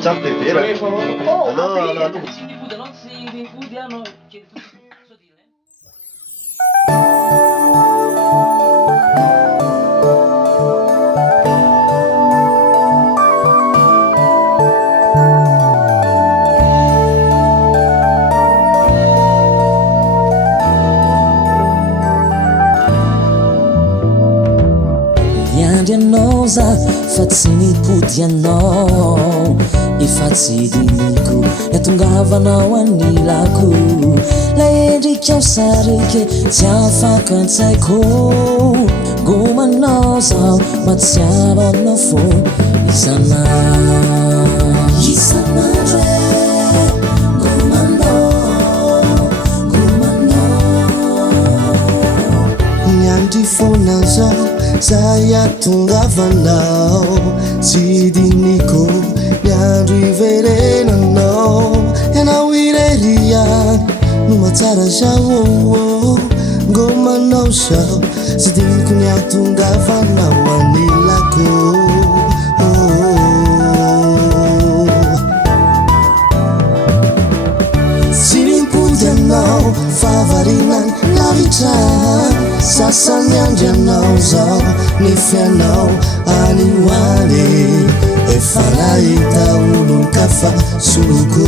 Ciao Pepera. Oh, Allora, aprire. tu. Si ripudia, non si ripudiano. Chiede tutto sottile. Noza fatsini pudiano ifatsidiniku natungavanao anilaku laendrikao sarike tsy afakansaiko gomanao zao matsiavanao fo isanandre niandry fona zao saya tungavanao sidiniko niandro iverenanao ianao ireriany no matsara zao ngomanao zao sidiniko niatongavanao anilako sirimpodianao favarinan lavitran sasany andrianao zao nifianao anihoany efa nahita olon-kafa soloko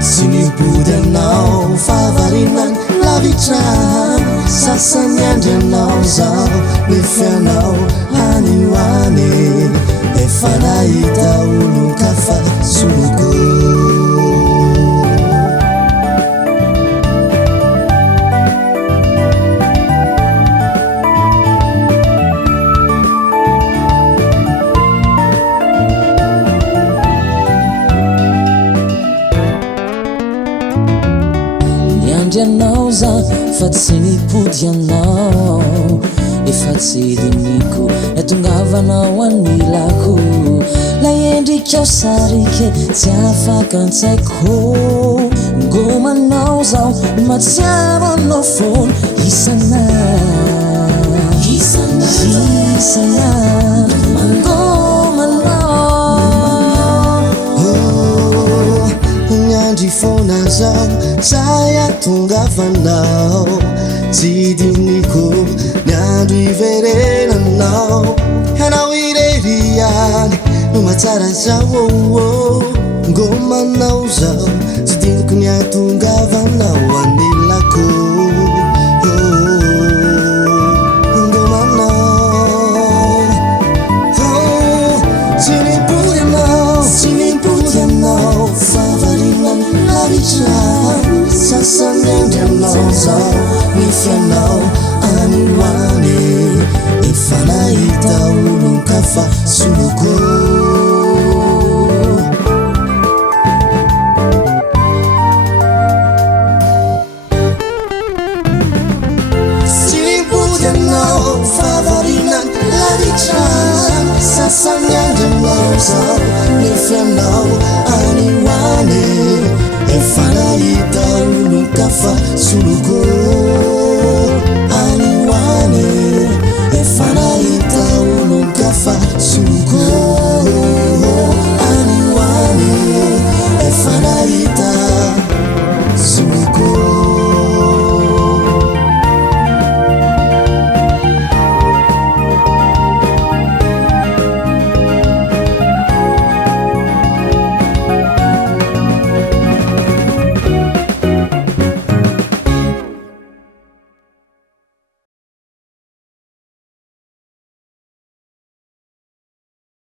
tsy nipody anao favarinan lavitran sasany andrianao zao nifianao anihoany efa nahita olon-kafa soloko anao za fa tsy nipody anao efa tsy diniko natongavanao anilako laendrikao sarike tsy afakansaiko ngomanao zao matsiavanao fona niandry fona zao saya tungavanao tsy diniko niandro iverenanao ianao ireriany no matsara zao ngomanao zao tsy diniko niatongavanao anilako sasany andrianao zao nifianao anihoany efa nahita olon-kafa soloko tsy nipody anao favarinan lavitran sasany andrianao zao nifianao anihoany efa nahita olon-kafa soloko